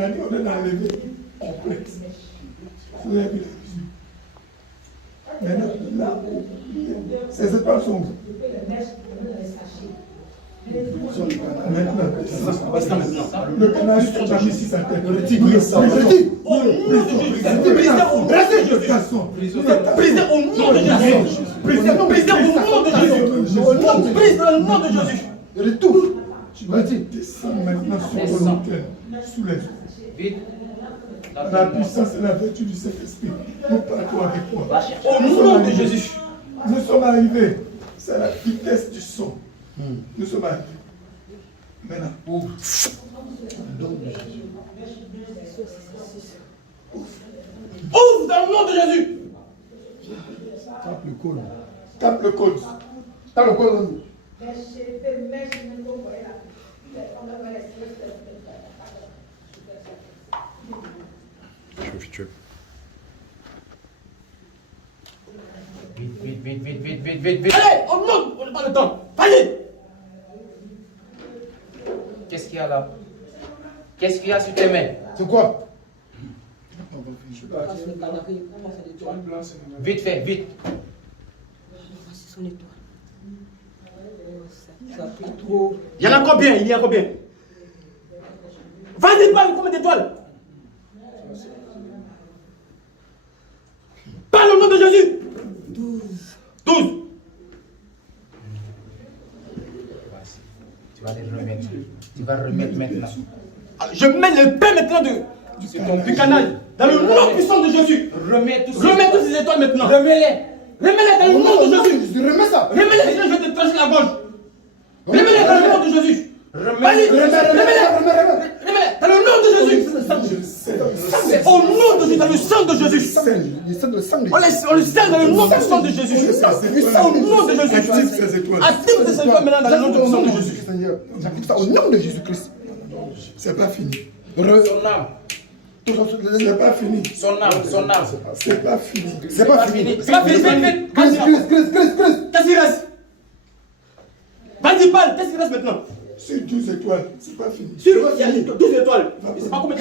On est dans le complexe. Vous avez vu la musique. Maintenant, là, ces étoiles sont où? Maintenant, le canal est déjà mis sur sa tête. Le tigre, le sang. Restez de façon. Brisez au nom de Jésus. Brisez au nom de Jésus. Brisez au nom de Jésus. Retour. Tu vas dire, descends maintenant sur volontaire, sous les eaux. La puissance et la vertu du Saint-Esprit. Nous partons avec toi. Au nom de Jésus. Nous sommes arrivés. C'est la vitesse du son. Nous sommes arrivés. Maintenant. Ouvre. Ouvre dans le nom de Jésus. Tape le col. Tape le col. Tape le col. Vite. Allez, on monte, on n'a pas le temps. Allez. Qu'est-ce qu'il y a là? Qu'est-ce qu'il y a sur tes mains? C'est quoi? Vite fait, vite. Voici son étoile. Ça fait trop. Il y en a combien? Il y a combien? Vas-y, parle, combien d'étoiles? Parle au nom de Jésus. 12. Tu vas les remettre. Tu vas remettre maintenant. Je mets le pain maintenant du canal. Dans le nom puissant de Jésus. Remets tous ces étoiles maintenant. Remets-les. Remets-les dans le nom de Jésus. Remets ça. Remets-les, sinon je vais te trancher la gorge. Remets-les dans le nom de Jésus. Vas-y, remets-les dans le nom de Jésus. Au nom de Jésus, dans le sang de Jésus. On le scelle dans le nom puissant de Jésus. Au nom de Jésus. Active ces étoiles maintenant dans le nom puissant de Jésus. J'active ça au nom de Jésus-Christ. C'est pas fini. Son âme. C'est pas fini. Son âme. C'est pas fini. C'est pas fini. C'est pas fini, vite. Qu'est-ce qui reste? Vas-y, parle. Qu'est-ce qui reste maintenant? Sur 12 étoiles, c'est pas fini. Sur il y a 12 étoiles. C'est pas combien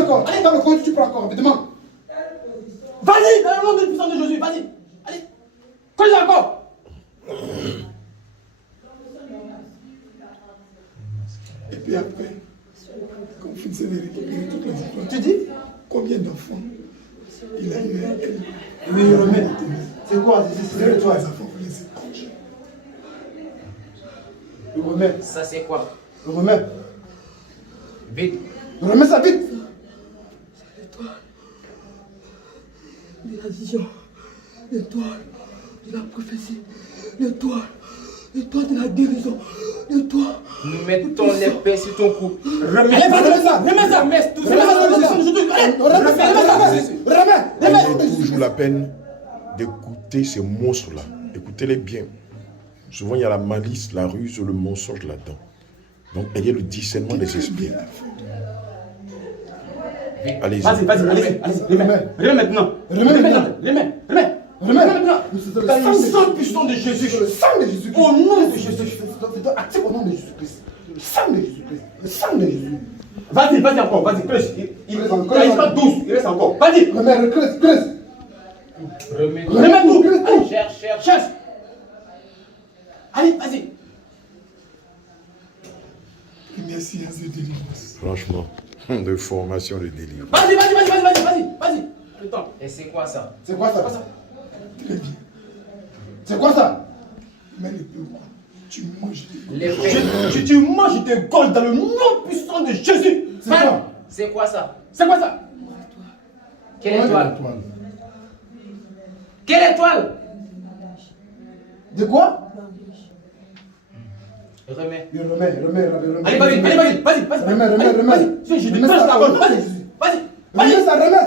encore. Allez, dans le compte, tu prends encore rapidement. Vas-y, dans le nom de puissance de Jésus. Vas-y. Allez. Colle encore. Et puis après, comme Finsen a récupéré toutes les étoiles, Tu dis? combien d'enfants il a eu? Oui, remets. C'est quoi? C'est Les l'étoile. enfants, vous les écorchez. Le remets. Ça c'est quoi? Le remets. Vite. Le remets ça vite. C'est l'étoile de la vision, l'étoile de la prophétie, l'étoile de la guérison, l'étoile. Nous mettons l'épée sur ton cou. Allez, remets ça. Remets ça. Remets tout ça. Prenez toujours la peine d'écouter ces monstres-là. Écoutez-les bien. Souvent, il y a la malice, la ruse, le mensonge là-dedans. Donc, ayez le discernement des esprits. Allez-y. Vas-y, remets. Remets maintenant. Remets maintenant. Dans le sang puissant de Jésus. Le sang de Jésus-Christ. Au nom de Jésus. Active au nom de Jésus-Christ. Le sang de Jésus-Christ. Le sang de Jésus. Vas-y encore. Vas-y, creuse. Il reste pas 12. Il reste encore. Vas-y. Remets, creuse. Remets tout. Remets tout. Allez, cherche. Allez, vas-y. Première séance de délivrance. Franchement, de formation de délivrance. Vas-y. Le temps. Et c'est quoi ça? C'est quoi ça? Très bien. C'est quoi ça? Mets l'épée au cou. Tu manges tes L'épée. Tu manges tes gorges dans le nom puissant de Jésus. C'est quoi? C'est quoi ça? C'est quoi ça? Quelle étoile? Quelle étoile? De quoi? Remets. Remets. Allez, vas-y. Remets. Vas-y, je te tranche la gorge. Vas-y. Remets ça, remets.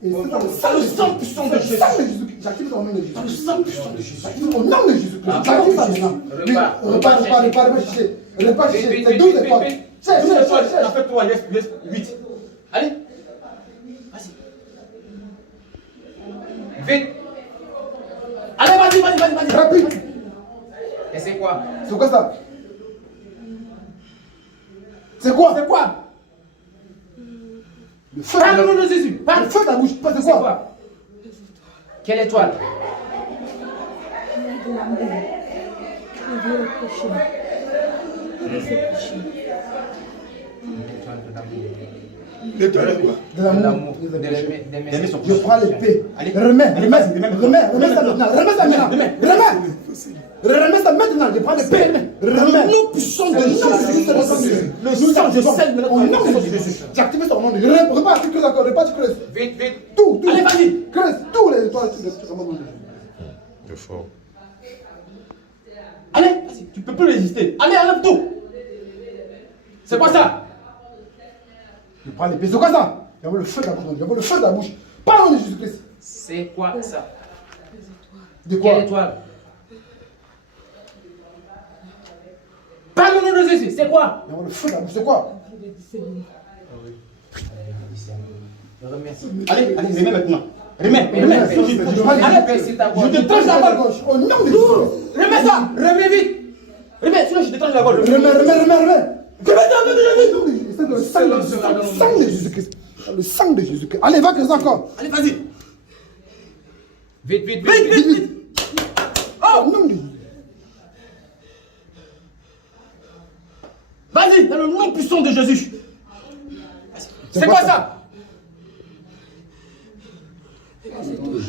Et C'est le sang puissant de Jésus. J'active ça au nom de Jésus. Le sang puissant de Jésus. J'active au nom de Jésus-Christ. J'active ça maintenant. Repas chercher. C'est 12 étoiles. Cherche. Ça fait 3, il reste 8. Allez. Vas-y. Vite. Allez, vas-y. Rapide. Et c'est quoi? C'est quoi ça? C'est quoi? Le feu. Parle au nom de Jésus. Le Parle. feu de la bouche. Pas de C'est quoi? quoi? Quelle étoile? L'étoile est quoi? De De l'amour. l'amour. Je prends l'épée. Remets ça maintenant. Remets ça maintenant. Remets ça maintenant. Je prends l'épée. Remets. Nous puissons de Jésus. Le sang, je scelle maintenant. Au nom de Jésus. J'ai activé son nom. Repars, tu creuses encore. Repars, tu creuses. Vite, vite. Tout. Allez, vas-y. Creuse tous les étoiles. C'est fort. Allez, vas-y, tu peux plus résister. Allez, enlève tout. C'est quoi ça? Je prends l'épée. C'est quoi ça? J'envoie le feu de la bouche. J'envoie le feu de la bouche. Par le nom de Jésus-Christ. C'est quoi ça? De quoi? Quelle étoile? Parle au nom de Jésus. C'est quoi? J'envoie le feu de la bouche. C'est quoi? Remercie. Allez, remets maintenant. Remets. Remets. Allez, C'est ta voix. je te tranche la gorge. Au nom de Jésus. Remets ça. Remets vite. Remets, sinon je te tranche la gorge. Remets. Remets ça au nom de Jésus. Le sang de Jésus-Christ. Le sang de Jésus-Christ. Allez, va creuser encore. Allez, vas-y. Vite, vite, Vite, vite. vite, vite. Au nom de Jésus. Vas-y, dans le nom puissant de Jésus. C'est quoi ça?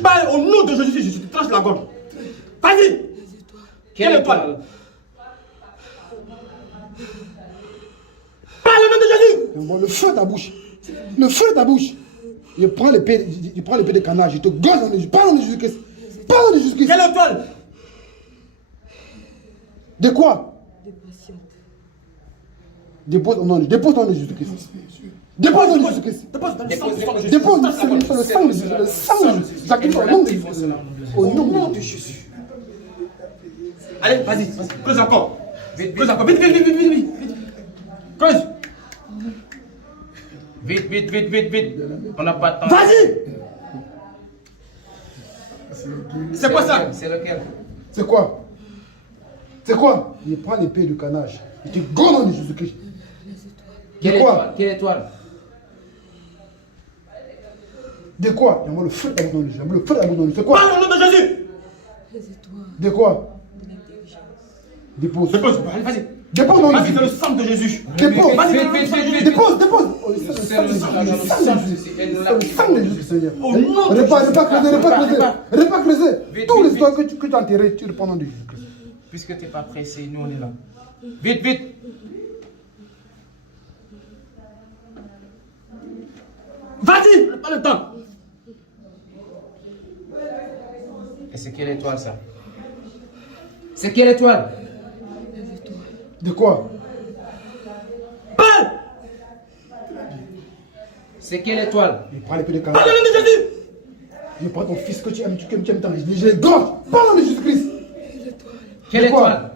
Parle au nom de Jésus, je te tranche la gorge. Vas-y. Quelle étoile? Parle au nom de Jésus. J'envoie le feu de ta bouche. Le feu de ta bouche. Je prends l'épée de canard. Je te gosse dans le Jésus. Parle de Jésus-Christ. Parle de Jésus-Christ. Quelle étoile? De quoi? Dépose au nom de Jésus-Christ. Dépose au nom de Jésus-Christ. Dépose dans le sang puissant de Jésus. Dépose le sang de Jésus. Le sang de Jésus. J'active au nom de Jésus. Au nom de Jésus. Allez, vas-y, creuse encore. Creuse encore. Vite, vite, vite, vite, vite, vite. Creuse. Vite, vite, vite, vite, vite. On n'a pas de temps. Vas-y. C'est quoi ça? C'est lequel? C'est quoi? C'est quoi? Je prends l'épée du canage. Je te gosse au nom de Jésus-Christ. Quelle quoi? étoile? Quelle étoile? De quoi? J'envoie le feu de la bouche dans le Jésus. J'envoie le feu de la bouche dans le Jésus. C'est quoi? Parle au nom de Jésus. De quoi? Dépose. Dépose. Allez, vas-y. Dépose dans le Vas-y, dans Jésus. le sang de Jésus. Dépose. Vas-y, Vite, vite, vite, vite. Dépose. Oh, le C'est sang de le Jésus. sang Le de sang de Jésus. Jésus. Et nous Le sang de Jésus, Seigneur. Au nom de Repas Jésus. creuser. Repas creuser. Vite, Tous vite, les histoires que tu as enterrées, tu reprends dans le Jésus-Christ. Puisque tu n'es pas pressé, nous on est là. Vite, vite. Vas-y, on n'a pas le temps. Et c'est quelle étoile ça? C'est quelle étoile? De quoi? Parle. C'est quelle étoile? Je prends l'épée de Parle canard. au nom de Jésus. Je prends ton fils que tu aimes tant. Je les gorge. Parle de Jésus-Christ. Quelle quoi?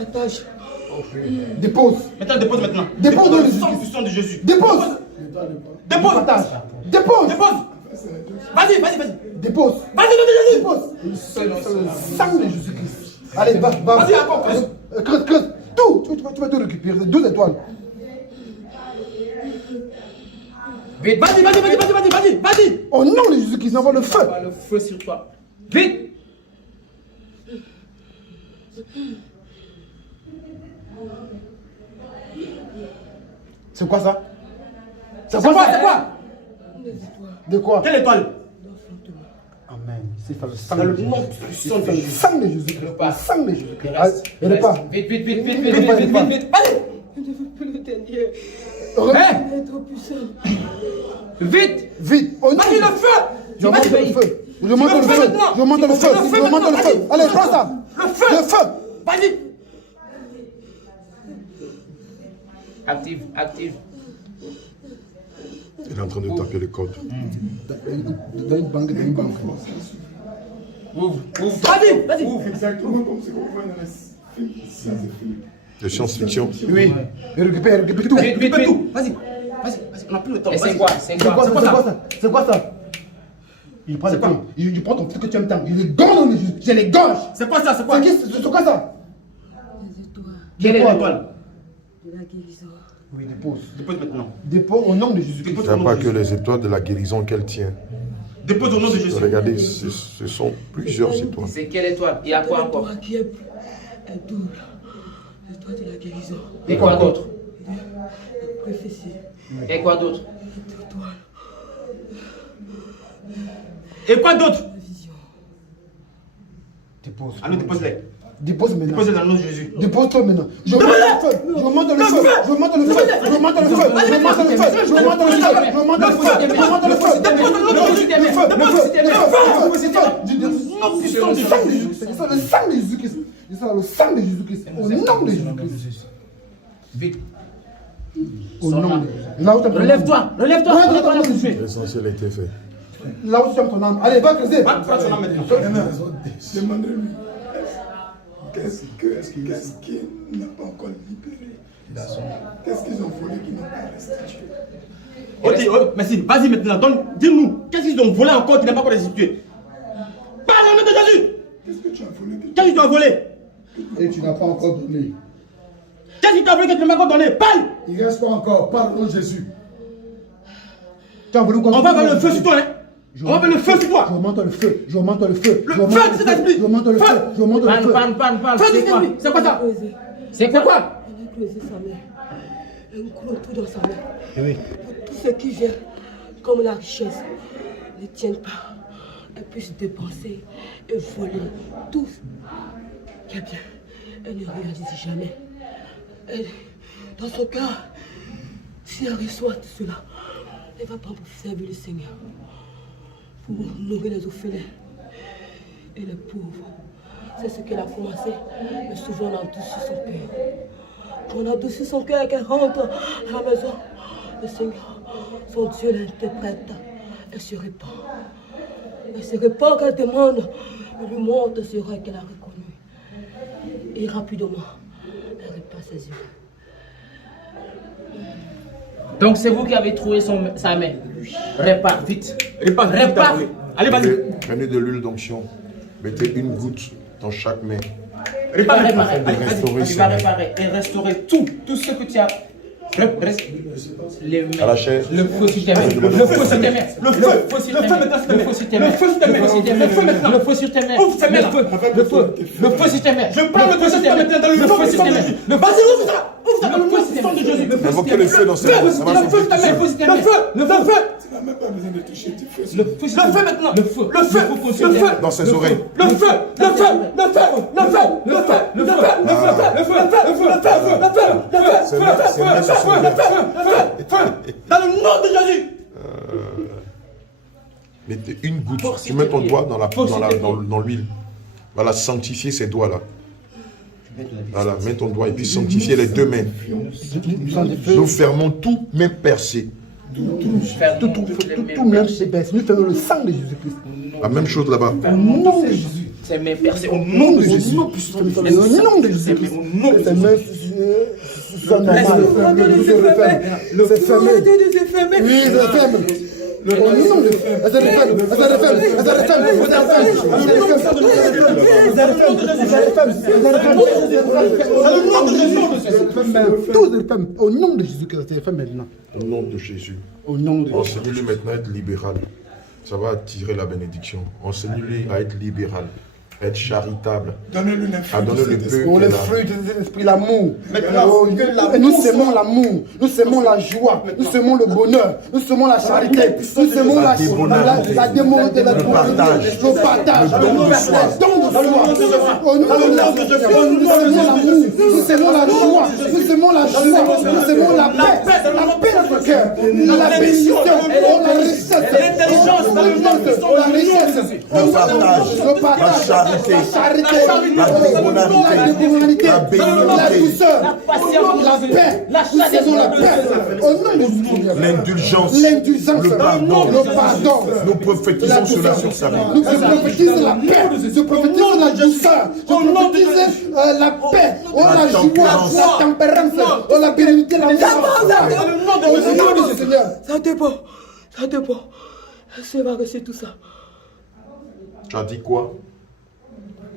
étoile? Dépose. Maintenant, dépose maintenant. Dépose dans le le Jésus. sang puissant de Jésus. Dépose. Dépose. Partage. Dépose. Dépose. Vas-y, vas-y, vas-y. Dépose. Vas-y, au nom de Jésus. Dépose. Le sang de Jésus-Christ. Allez, va. Vas-y, encore, creuse. Creuse. Tout. Tu vas tout récupérer. 12 étoiles. Vite, Vas-y, vas-y. Au nom de Jésus-Christ, envoie le feu. Pas le feu sur toi. Vite. C'est quoi ça? C'est quoi? De quoi? Quelle étoile? Amen. C'est le sang Dans de le Jésus. nom puissant de Le Jésus. sang de Jésus-Christ. Le sang de Jésus-Christ. Et le pas. Vite, vite, vite, vite, Vite, vite, vite, vite, vite, vite, vite. vite. Allez. Vite. Vite. Au nom Vas-y, de le feu. Je monte le feu. Je monte le feu. maintenant. Je monte le feu. Le feu Je monte maintenant, le feu. vas-y. Allez, prends ça. Le feu. Le feu. Vas-y. Active, active. Il est en train de taper les codes. Dans une banque. Ouvre, ouvre. Vas-y. Exactement comme ce qu'on voit dans les films scientifiques. De science-fiction. Oui. Et récupère tout. Vite, vite, vite. Tout. Vas-y, on n'a plus le temps. Et c'est Vas-y. quoi? C'est C'est quoi quoi? ça? C'est quoi ça? Il prend le pain. Je prends ton truc que tu aimes tant. Je les gorge. Je les gorge. C'est quoi ça? C'est quoi? C'est quoi ça? Quelle De quoi? étoile? de la guérison. Oui, dépose. Dépose maintenant. Dépose au nom de Jésus-Christ. Il n'y a pas que les étoiles de la guérison qu'elle tient. Dépose au nom de Jésus. Regardez, ce sont plusieurs étoiles. C'est quelle étoile? Il y a quoi encore? Qui est double. L'étoile de la guérison. Et quoi d'autre? La prophétie. Et quoi d'autre? L'étoile. Et quoi d'autre? La vision. Dépose. Allons, dépose-les. Dépose maintenant. Dépose-les dans le nom de Jésus. Dépose-toi maintenant. Je monte le feu. Je monte le feu. Je monte le feu. Je monte le feu. Je monte le feu. Je monte le feu. Je monte le feu. Je monte le feu. Le sang de Jésus-Christ. Le sang de Jésus-Christ. Au nom de Jésus-Christ. Vite. Au nom de Jésus-Christ. Relève-toi. Relève-toi. L'essentiel a été fait. Là où tu aimes ton âme. Allez, va creuser. Va prendre son âme maintenant. Demandez-lui. Qu'est-ce qui n'a pas encore libéré? Qu'est-ce qu'ils ont volé qui n'ont pas restitué? Ok, merci. Vas-y maintenant. Dis-nous, qu'est-ce qu'ils ont volé encore qui n'a pas encore restitué? Parle au nom de Jésus. Qu'est-ce que tu as volé? Qu'est-ce que tu as volé? Et tu n'as pas encore donné. Qu'est-ce que tu as volé que tu n'as pas encore donné? Parle. Il reste pas encore. Parle au nom de Jésus. Tu as voulu quoi? On va faire le feu sur toi, hein? On va faire le feu sur toi. Je monte le feu. Je monte le feu. Le feu de cet esprit. Je monte le feu. Je monte le feu. Parle. Feu de cet esprit. C'est quoi ça? C'est quoi? Elle a creusé sa main. Elle coule tout dans sa main. Oui. Pour tout ce qui vient, comme la richesse, ne tienne pas. Elle puisse dépenser et voler tout ce qui est bien. Elle ne réalise jamais. Elle, dans son cœur, si elle reçoit tout cela, elle va pas pour servir le Seigneur. Pour nourrir les orphelins et les pauvres. C'est ce qu'elle a commencé, mais souvent on a endurci son cœur. Quand on a endurci son cœur et qu'elle rentre à la maison, le Seigneur, son Dieu l'interprète. Elle se répand. Elle se répand qu'elle demande, elle lui montre ce rêve qu'elle a reconnu. Et rapidement, elle répand ses yeux. Donc c'est vous qui avez trouvé sa main. Répare, vite. Répare. Allez, vas-y. Prenez de l'huile d'onction. Mettez une goutte dans chaque main. Il va réparer. Afin de restaurer Il ses va mains. réparer et restaurer tout ce que tu as. Les mains. À la chaise. Le feu sur tes mains. Le feu sur tes mains. Le feu sur tes mains. Le feu sur tes mains. Le feu sur tes mains. Le feu maintenant. Le feu sur tes mains. Ouvre tes mains. Le feu sur tes mains. Je prends le feu sur tes mains dans le feu sur tes mains. Vas-y, ouvre ça. Ouvre ça dans le feu sur tes mains. Invoquez le feu dans ses mains. Ça va Le feu sur ta main. Le feu. Tu n'as même pas besoin de toucher. Tu fais Le feu maintenant. Le feu. dans ses oreilles. Le feu. Ses mains se sont ouvertes. Dans le nom de Jésus. Mettez une goutte. Tu mets ton doigt dans l'huile. Voilà, sanctifier ces doigts-là. Voilà, mets ton doigt et puis sanctifier les deux mains. Nous fermons tout, même percé. Tout même chez Bess. Nous faisons le sang de Jésus-Christ. La même chose là-bas. Au nom de Jésus. Ses mains percées Au nom de Jésus. Au nom de Jésus-Christ. Ces mains sont normales. C'est fermé. Oui, c'est fermé. Au nom de Au nom de Jésus-Christ, c'est fait maintenant. Au nom de Jésus. Au nom de Jésus. Enseignez-lui maintenant à être libéral. Ça va attirer la bénédiction. Enseignez-lui à être libéral, à être charitable, Donnez-lui à donner le peu. pour le fruit de l'esprit, l'amour. Nous semons l'amour, nous semons la joie, nous semons le bonheur, nous semons la charité, nous semons la démoralité, le partage, le don de soi. Au nom de Jésus, nous semons l'amour, nous semons la joie, nous semons la joie, nous semons la paix dans notre cœur, la bénédiction, la richesse, la richesse, le partage. La charité, la démonalité, la douceur, la paix, nous faisons la paix. Au nom de Jésus. L'indulgence, Le pardon. Nous prophétisons cela sur sa vie. Nous prophétisons la paix, je prophétise la douceur, je prophétise la paix, la joie, la tempérance, la bénédiction, la force. Au nom du Seigneur. Ça dépend. Elle se va rester tout ça. Tu as dit quoi?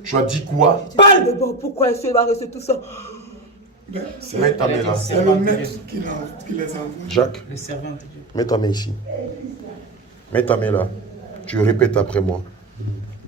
Tu as dit quoi? Parle! Pourquoi elle se va rester tout ça? Mets ta main là. C'est le maître qui les envoie. Jacques, Les servants de Dieu. mets ta main ici. Mets ta main là. Tu répètes après moi.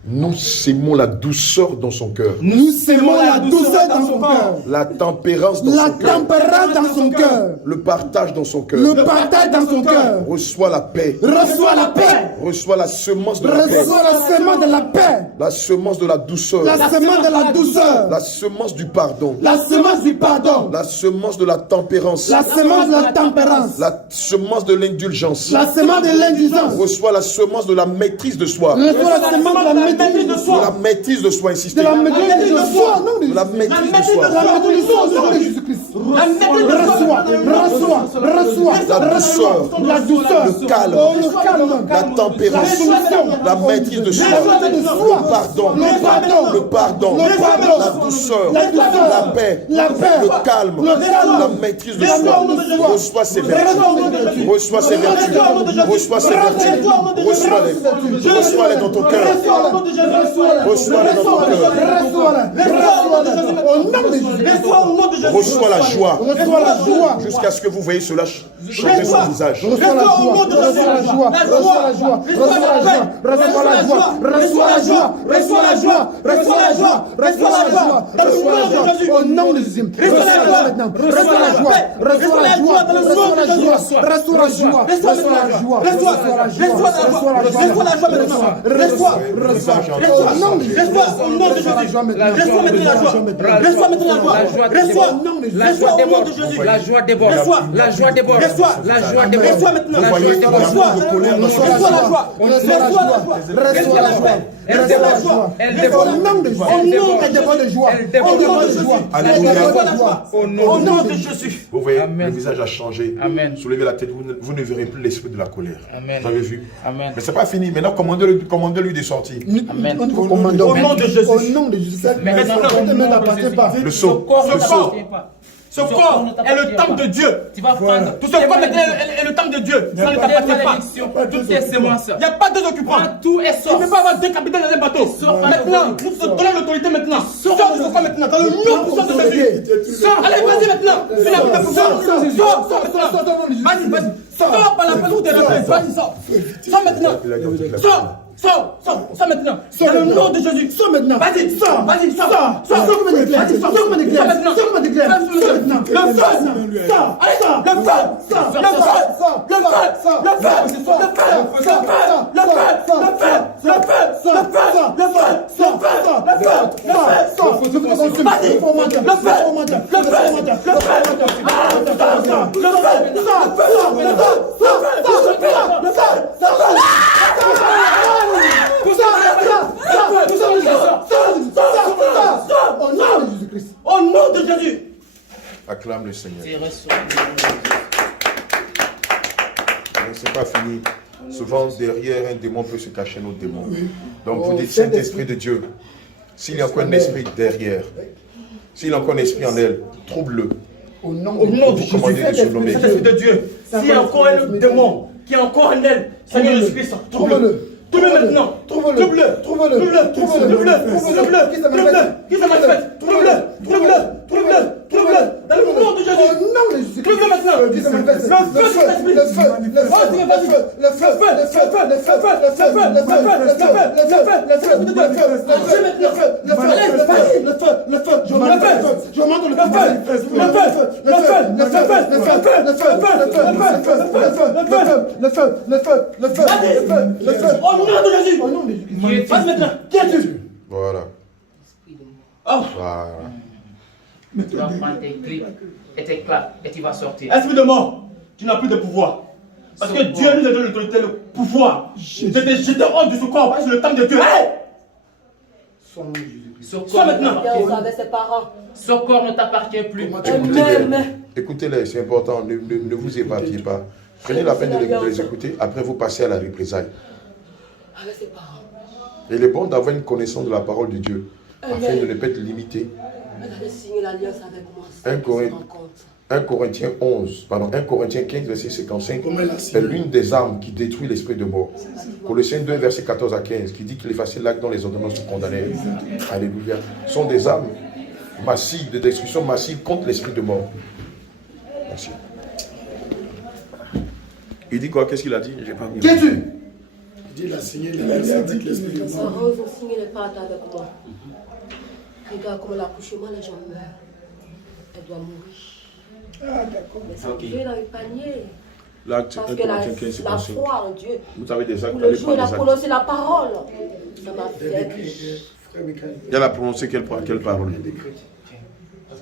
Nous sémons la douceur dans son cœur. Nous sémons la douceur dans son cœur. La tempérance dans La son cœur. tempérance dans son cœur. Le partage dans son cœur. Le partage dans son cœur. Reçois la paix. Reçois la paix. Reçois la semence de la paix. Reçois la semence de la paix. La semence de la douceur. La semence de la douceur. La semence du pardon. La semence du pardon. La semence de la tempérance. La semence de la tempérance. La semence de l'indulgence. La semence de l'indulgence. Reçois la semence de la maîtrise de soi. Reçois la semence de la maîtrise de De soi. la maîtrise de soi, De insistez. la maîtrise de soi. Non, De la maîtrise de soi. la maîtrise de soi au nom de Jésus-Christ. Reçois. La douceur. La douceur. Le calme. Oh, le calme. La tempérance. La soumission. La maîtrise de soi. La maîtrise de soi. Le pardon. Le pardon. Le pardon. Le pardon. La douceur. La douceur. La paix. La paix. Le calme. Le calme. La maîtrise de La soi. maîtrise de soi. Reçois ces vertus. Reçois ces vertus. Reçois ces vertus. Reçois-les. Reçois-les dans ton cœur. Reçois-les dans ton cœur. Au nom de Jésus. Reçois la joie. Reçois la joie. Jusqu'à ce que vous voyez cela changer son visage. Reçois la joie. Reçois la joie. Reçois la joie. Reçois la joie. Reçois la joie. Reçois la joie. Reçois la joie. Reçois la joie. Reçois la joie. Au nom de Jésus. Reçois la joie maintenant. Reçois la joie. Reçois la joie. Reçois la joie. Reçois la joie. Reçois la joie. Reçois la joie. Reçois la joie. Reçois la joie maintenant. Reçois. Reçois. Au nom de Jésus. Reçois au nom de Jésus. Reçois maintenant la joie. Reçois maintenant la joie. Reçois au nom de Jésus. La joie déborde. La joie déborde. La joie déborde. La joie déborde. Reçois maintenant. La joie déborde. Reçois la joie. Reçois la joie. Reçois la joie. Elle déborde. Elle déborde. Au nom de Jésus. Elle déborde. Elle déborde de joie. Elle déborde. Au nom de joie. Alléluia. Elle déborde de joie. Au nom de Jésus. Vous voyez, Amen. le visage a changé. Amen. Soulevez la tête, vous ne verrez plus l'esprit de la colère. Amen. Vous avez vu? Amen. Mais c'est pas fini. Maintenant, commandez-lui de sortir. Amen. Nous vous commandons. Au nom de Jésus. Au nom de Jésus. Cette maison ne t'appartient pas. Le sceau. Corps Le ne sceau. t'appartient pas. Ce corps est le temple de Dieu. Tu vas prendre. Tout ce corps est le temple de Dieu. Ça ne t'appartient pas. Toutes tes semences. Il n'y a pas deux occupants. Tout est Tu ne peux pas avoir deux capitaines dans un bateau. Maintenant, nous te donnons l'autorité maintenant. Sors de ce corps maintenant. Dans le nom puissant de Jésus. Sors. Allez, vas-y maintenant. Tu n'as plus de pouvoir. Sors maintenant. Vas-y, vas-y. Sors par la place où tu es rentré. Vas-y, sors. Sors maintenant. Sors. Sors maintenant. Dans le nom de Jésus. Sors maintenant. Vas-y, sors. Vas-y, sors. Sors comme un éclair. Vas-y, sors comme un éclair. Sors comme un éclair. Sors maintenant. Le feu. Sors. Allez, sors. Le feu. Sors. Le feu. Le feu. Le feu. Le feu. Le feu. Le feu. Le feu. Le feu. Le feu. Le feu. Le feu. Le feu. Le feu. Vas-y. Le feu. Le feu. Le feu. Le feu. Le feu. Au nom de Jésus-Christ. Au nom de Jésus. Acclame le Seigneur. C'est reçu. Mais c'est pas fini. Souvent, derrière un démon peut se cacher un autre démon. Donc, vous dites Saint-Esprit de Dieu. S'il y a encore un esprit derrière, s'il y a encore un esprit en elle, trouble-le. Au nom Au nom de Vous commandez de Jésus. surnommer. Cet esprit de Dieu. S'il y a encore un démon qui est encore en elle, Seigneur Jésus-Christ, trouve-le. Trouve-le maintenant. Trouve-le. Trouve-le. Trouve-le. Trouve-le. Trouve-le. Trouve-le. Trouve-le. Qui se manifeste. Qui se manifeste. Trouve-le. Trouve-le. Trouve-le. Trouve-le. Dans le nom de Jésus. Au nom de Jésus. Trouve-le maintenant. Qui se manifeste. Le feu de l'esprit. Le feu. Le feu. Le feu. Le feu. Le feu. Le feu. Le feu. Le feu. Le feu. Le feu. Le feu. Le feu. Le feu. Je monte le feu. Le feu. Le feu. Le feu. Le feu. Le feu. Le feu. Le feu. Le feu. Le feu. Au nom de Jésus. Au nom de Jésus. Vas-y maintenant. Qui es-tu? Voilà. Oh. Voilà. Tu vas prendre tes clips et tes claques et tu vas sortir. Esprit de mort, tu n'as plus de pouvoir. Parce que Dieu nous a donné l'autorité, le pouvoir. Je te jette hors de ce corps, parce que c'est le temps de Dieu. Hey! Sois maintenant. Avec ses parents. Ce corps ne t'appartient plus. Écoutez-les, c'est important. Ne vous éparpillez pas. Prenez la peine de les écouter. Après, vous passez à la représailles. Avec ses parents. Il est bon d'avoir une connaissance de la parole de Dieu, afin de ne pas être limité. Elle avait signé l'alliance avec moi. 1 Corinthiens 15, verset 55, est l'une des armes qui détruit l'esprit de mort. Colossiens 2, verset 14 à 15, qui dit qu'il est facile là que dans les ordonnances sont condamnées. Alléluia. Sont des armes massive, de destruction massive contre l'esprit de mort. Merci. Il dit quoi? Qu'est-ce qu'il a dit? J'ai pas Qui es-tu? Il dit, il a signé l'alliance avec l'esprit de mort. Parents ont signé le pacte avec moi. Regarde comment l'accouchement, les gens meurent. Elle doit mourir. Ah, d'accord. Mais c'est Dieu dans le panier. L'acte Parce 1 que Corinthiens 15, la 55. foi en Dieu. Vous savez déjà Pour qu'elle le jour où il a prononcé la parole, ça m'a fait. Frère Michael. Elle a prononcé quelle parole?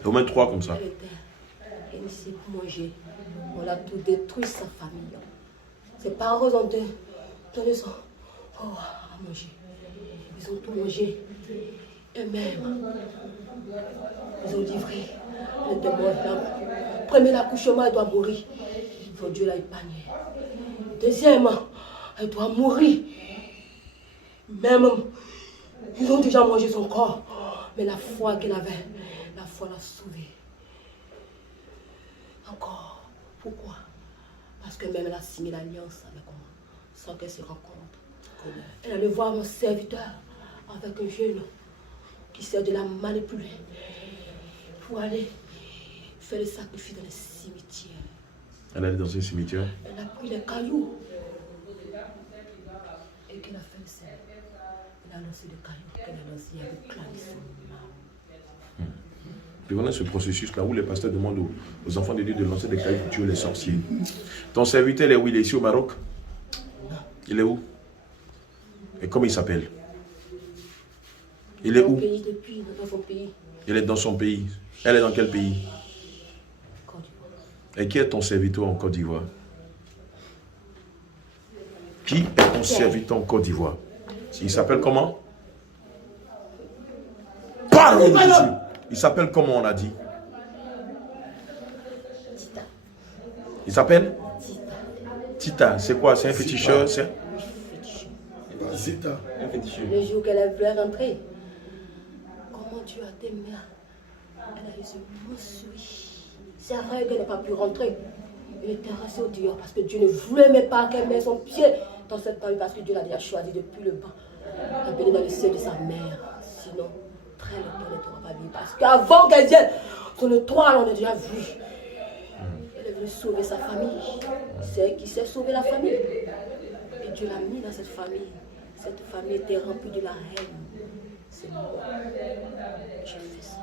Romains 3 comme ça. Elle était initiée pour manger. On a tout détruit sa famille. Ses parents ont donné son à manger. Ils ont tout mangé. Eux-mêmes, ils ont livré le démon. Premier accouchement, elle doit mourir. Faut Dieu l'a épargné. Deuxièmement, elle doit mourir. Même, ils ont déjà mangé son corps. Mais la foi qu'elle avait, la foi l'a sauvée. Encore. Pourquoi? Parce que même elle a signé l'alliance avec moi, sans qu'elle se rencontre. Elle allait voir mon serviteur avec un jeune qui sert de la manipuler pour aller faire le sacrifice dans les cimetières. Elle allait dans un cimetière. Elle a pris les cailloux et qu'elle a fait le sel. Elle a lancé les cailloux qu'elle a lancé avec clavissure. Puis on a ce processus-là où les pasteurs demandent aux enfants de Dieu de lancer des cailloux pour tuer les sorciers. Ton serviteur, il est où? Il est ici au Maroc? Il est où? Et comment il s'appelle? Il est où? Dans son pays. Il est dans son pays. Elle est dans quel pays? Côte d'Ivoire. Et qui est ton serviteur en Côte d'Ivoire? Qui est ton serviteur en Côte d'Ivoire? Il s'appelle comment? Parle de Jésus. Il s'appelle comment on a dit? Tita. Il s'appelle? Tita. Tita. C'est quoi? C'est un féticheur? C'est... Zita. Le jour qu'elle voulait rentrer, comment Dieu a t'aimé, elle a eu ce monstre. C'est vrai qu'elle n'a pas pu rentrer. Elle était restée au dehors parce que Dieu ne voulait même pas qu'elle mette son pied dans cette famille parce que Dieu l'a déjà choisi depuis le bas. Elle venait dans le sein de sa mère. Sinon, très longtemps, elle ne t'aura pas vu. Parce qu'avant qu'elle vienne, son étoile, on a déjà vu. Elle est venue sauver sa famille. C'est elle qui sait sauver la famille. Et Dieu l'a mis dans cette famille. Cette famille était remplie de la haine. C'est moi. Je fais ça.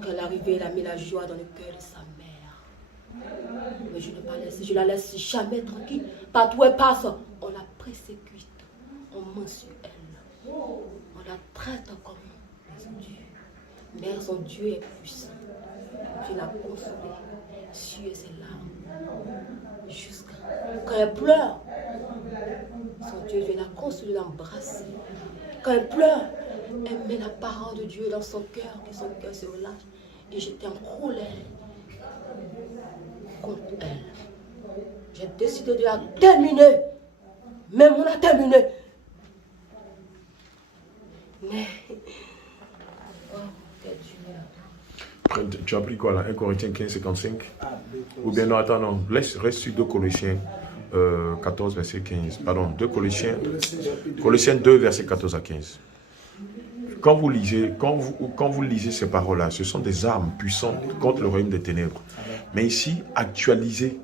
Quand elle est arrivée, elle a mis la joie dans le cœur de sa mère. Mais je ne pas laisser, je la laisse jamais tranquille. Partout où elle passe, on la persécute. On ment sur elle. On la traite comme son Dieu. Mais son Dieu est puissant. Je la consolée. Suer ses larmes. Jusqu'à quand elle pleure. Son Dieu vient la consoler, l'embrasser. Quand elle pleure, elle met la parole de Dieu dans son cœur, que son cœur se relâche. Et j'étais en colère contre elle. J'ai décidé de la terminer. Même on a terminé. Mais... Oh, quel Dieu. Tu as pris quoi là? 1 Corinthiens 15, 55? Ou bien non, attends, non. Reste sur 2 Colossiens 14, verset 15. Pardon, 2 Colossiens 2, verset 14 à 15. Quand vous lisez ces paroles-là, ce sont des armes puissantes contre le royaume des ténèbres. Mais ici, actualisez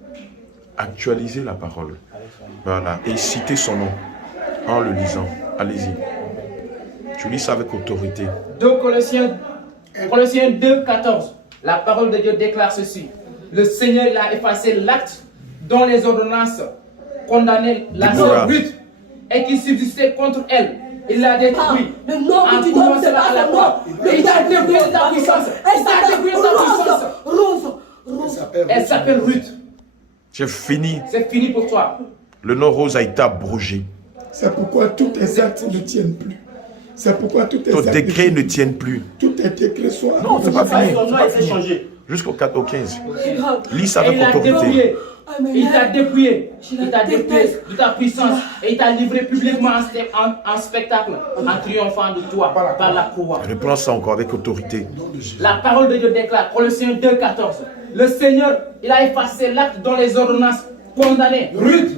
la parole. Voilà. Et citez son nom en le lisant. Allez-y. Tu lis ça avec autorité. 2 Colossiens 2, 14. La parole de Dieu déclare ceci. Le Seigneur il a effacé l'acte dont les ordonnances condamnaient la sœur Ruth et qui subsistait contre elle. Il l'a détruit. Le nom que tu donnes, c'est pas le nom. Et il a détruit sa puissance. Il a détruit sa puissance. Rose. Elle s'appelle Ruth. C'est fini. C'est fini pour toi. Le nom Rose a été abrogé. C'est pourquoi tous tes actes ne tiennent plus. C'est pourquoi tous tes Ton actes décret ne tienne plus. tous tes décrets sont Non, c'est pas fini. Son nom a été changé. Jusqu'au 4 au 15. Lis ça Et avec il t'a autorité. dépouillé. Il t'a dépouillé. Il t'a dépouillé de ta puissance. Et il t'a livré publiquement en spectacle, en triomphant de toi par la croix. Reprends ça encore avec autorité. La parole de Dieu déclare, Colossiens 2, 14. Le Seigneur, il a effacé l'acte dont les ordonnances condamnaient Ruth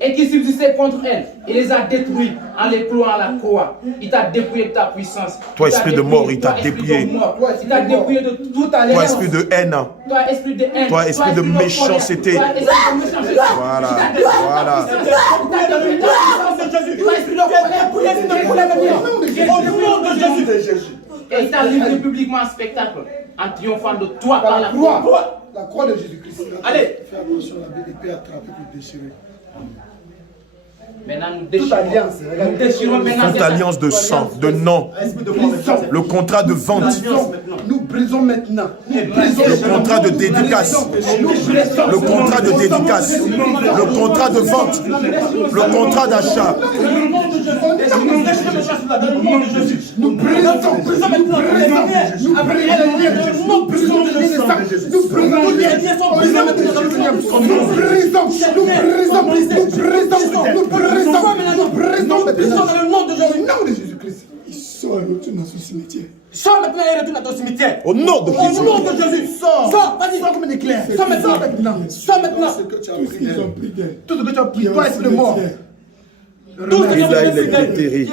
et qui subsistaient contre elle. Il les a détruits en les clouant à la croix. Il t'a dépouillé de ta puissance. Toi, esprit de mort, il t'a dépouillé. Il t'a dépouillé de toute alliance. Toi, esprit de haine. Toi, esprit de haine. Toi, esprit de méchanceté. Toi, esprit de méchanceté. Voilà. Voilà. Et il t'a livré publiquement en spectacle, en triomphant de toi par la croix. La croix de Jésus-Christ. Allez. Fais attention, la BDP attraper pour déchirer. Maintenant, nous Toute déchirons. alliance, Nous déchirons maintenant. Toute alliance de sang, de nom. Le contrat de vente. Nous brisons maintenant. Nous brisons Le contrat de dédicace. Le contrat de dédicace. Le contrat de vente. Le contrat d'achat. Nous brisons maintenant. Dans le nom de Jésus. Nom de Jésus-Christ. Il sort et retourne dans son cimetière. Sors maintenant et retourne dans ton cimetière. Au nom de Au Jésus. nom de Jésus. Sors. Sors. Vas-y. Sors comme un éclair. Sors maintenant. Sors maintenant. Tout ce qu'ils ont pris d'elle. Tout ce que tu as pris, toi, esprit de mort. Tout ce que Il a tu as déterré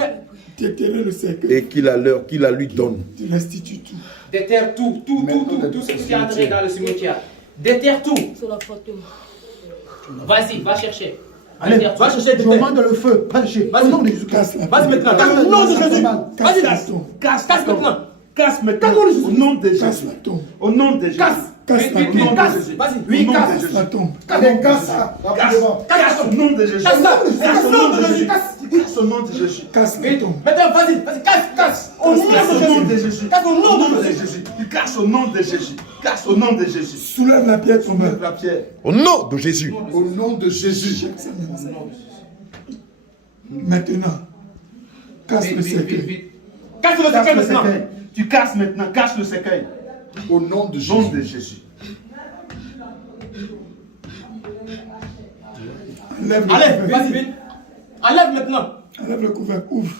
Déterrer le cercueil. et qu'il la lui donne. Tu restitues tout. Déterre tout ce qui est entré dans le cimetière. Déterre tout. C'est la faute de moi. Vas-y, va chercher. Allez, Déterre va tout. chercher Je des terres. demande le feu. Va chercher. Au nom de Jésus-Christ. Vas-y maintenant. Casse au nom de Jésus. Vas-y, casse. Casse maintenant. Casse maintenant. Au nom de Casse Jésus. la tombe. Au nom de Jésus. Casse. Casse la Oui, tombe. casse. Vas-y. Oui, casse. Casse la tombe. Allez, casse ça. Rapidement. Casse. Au nom de Jésus. Casse ça. Casse au nom de Jésus. Casse. Casse au nom de Jésus. Casse la tombe. Maintenant, vas-y, casse. Au nom Casse au nom de de Jésus. Jésus. Casse au Au nom nom de de Jésus. Jésus. Tu casses au nom de Jésus. Casse au nom de Jésus. Soulève la pierre tombée. Lève la pierre. Au nom de Jésus. Au nom de Jésus. Maintenant, casse le Vite, vite, cercueil. vite. Casse le Casse cercueil le maintenant. cercueil. Tu casses maintenant. Casse le cercueil. Au nom de Au nom Jésus. de Jésus. Enlève le Allez, couvercle. vas-y, vite. Enlève maintenant. Enlève le couvercle. Ouvre.